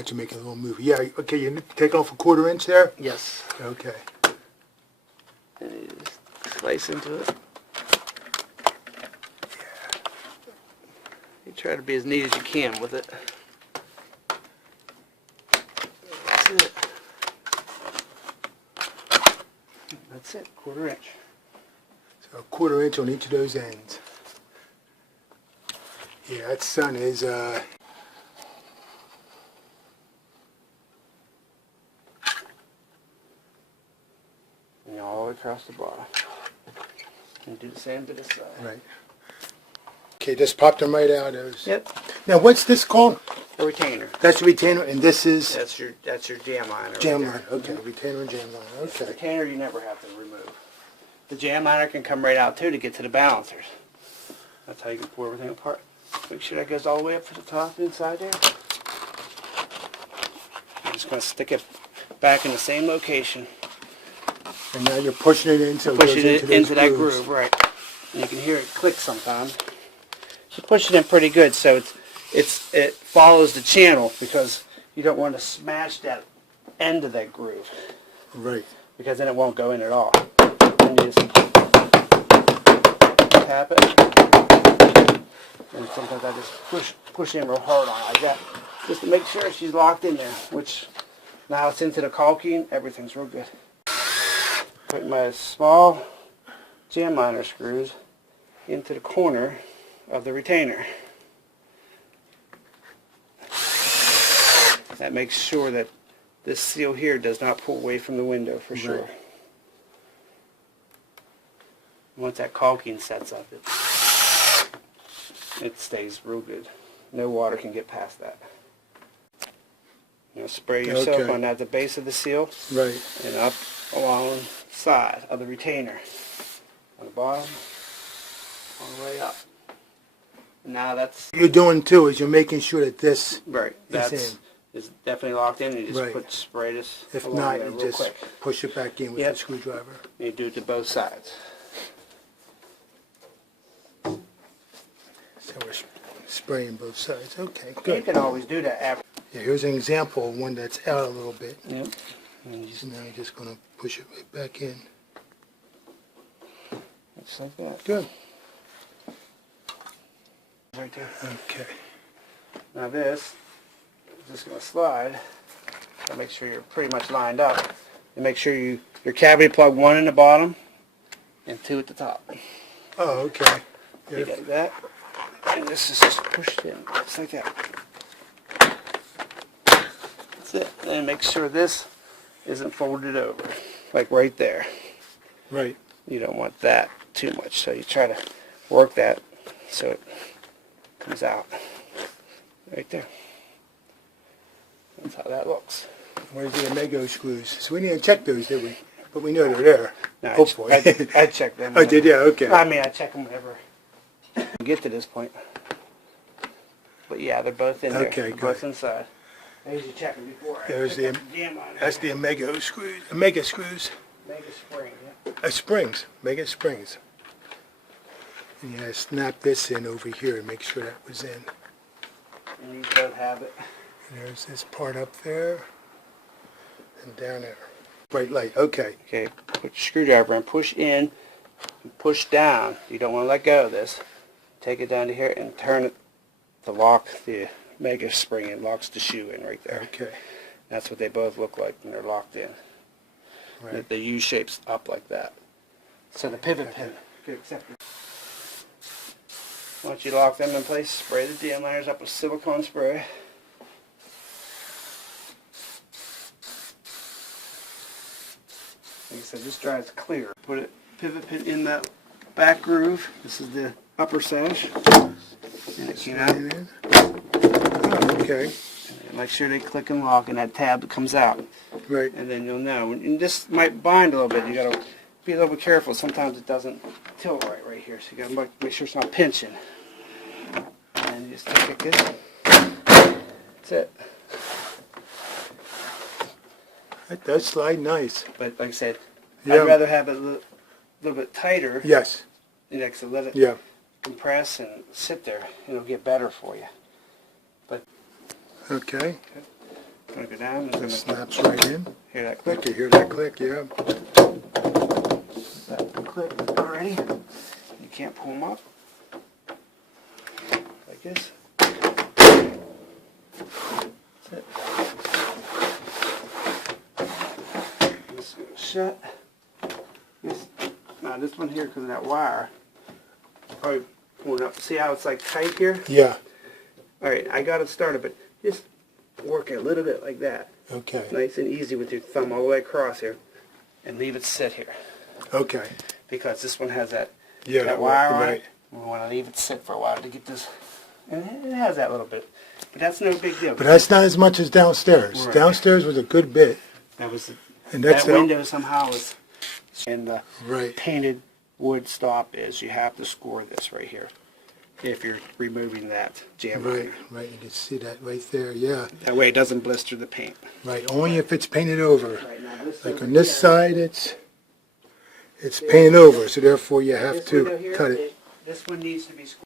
now that you're making a little move. Yeah, okay, you take off a 1/4 inch there? Yes. Okay. And you just slice into it. You try to be as neat as you can with it. That's it. That's it, 1/4 inch. So a 1/4 inch on each of those ends. Yeah, that sun is, And all the way across the bottom. And do the same to this side. right. Okay, just pop them right out. Those. Yep. Now, what's this called? A retainer. That's the retainer, and this is That's your jam liner. jam right line. there. Okay, retainer and jam line. The Okay. retainer you never have to remove. The jam liner can come right out too to get to the balancers. That's how you can pull everything apart. Make sure that goes all the way up to the top inside there. I'm just going to stick it back in the same location. And now you're pushing it in so it Pushing goes it into, into that grooves. groove, right. And you can hear it click sometimes. You push it in pretty good so it follows the channel, because you don't want to smash that end of that groove, Right. because then it won't go in at all. And you just tap it. And sometimes I just push in real hard on it like that, just to make sure she's locked in there, which now it's into the caulking, everything's real good. Put my small jam liner screws into the corner of the retainer. That makes sure that this seal here does not pull away from the window for sure. Right. Once that caulking sets up, it stays real good. No water can get past that. You know, spray your soap Okay. on at the base of the seal Right. and up along the side of the retainer. On the bottom, all the way up. Now that's What you're doing too is you're making sure that this, right. That's in. is definitely locked in. You just Right. spray this if along not, there you real just quick. push it back in with Yep. the screwdriver. And you do it to both sides. So we're spraying both sides. Okay, You good. can always do that after. Yeah, here's an example of one that's out a little bit. Yep. And you just So now you're just going to push it right back in. just like that. Good. Right there. Okay. Now this is just going to slide. So make sure you're pretty much lined up. And make sure your cavity plug 1 in the bottom and 2 at the top. Oh, okay. You Yeah. got that. And this is just pushed in. Just like that. That's it. And make sure this isn't folded over. Like right there. Right. You don't want that too much. So you try to work that so it comes out. Right there. That's how that looks. Where's the Omega screws? So we didn't check those, did we? But we know they're there. No, Hopefully. I check them. Oh, did you? Okay. I mean, I check them whenever we get to this point. But yeah, they're both in there. Okay, They're good. both inside. I usually check them before. There's I the- put jam on That's the Omega screws. Omega screws. Make a spring. Yeah. Springs. Omega springs. And you gotta snap this in over here and make sure that was in. And you both have it. And there's this part up there and down there. Bright light. Okay. Okay, put your screwdriver and push in and push down. You don't want to let go of this. Take it down to here and turn it to lock the mega spring and locks the shoe in right there. Okay. That's what they both look like when they're locked in. Right. The U shapes up like that. So the pivot pin could accept it. Once you lock them in place, spray the jam liners up with silicone spray. Like I said, this dries clear. Put a pivot pin in that back groove. This is the upper sash. And it came out. And in. Oh, okay. And make sure they click and lock, and that tab comes out. Right. And then you'll know. And this might bind a little bit. You gotta be a little bit careful. Sometimes it doesn't tilt right here. So you gotta make sure it's not pinching. And you just take it good. That's it. That does slide nice. But like I said, Yeah. I'd rather have it a little bit tighter. Yes. You know, so let it Yeah. compress and sit there. It'll get better for you. Okay. going to go down. It's It going to snaps right in. hear that I click. can hear that click, yeah. That click already. You can't pull them up like this. That's it. This goes shut. This one here, because of that wire, probably pulling up. See how it's like tight here? Yeah, Alright, I got it started, but just work it a little bit like that. okay, Nice and easy with your thumb all the way across here. And leave it sit here. okay. Because this one has that, Yeah, that wire on right. it. We want to leave it sit for a while to get this. And it has that little bit. But that's no big deal. But that's not as much as downstairs. Right. Downstairs was a good bit. That was And that's that window somehow was. And the Right. painted wood stop is you have to score this right here if you're removing that jam Right, iron. right. You can see that right there, yeah. That way it doesn't blister the paint. Right, only if it's painted over. Right now, this Like over on this here, side, it's painted over, so therefore you have this window to here, cut it. This one needs to be scored.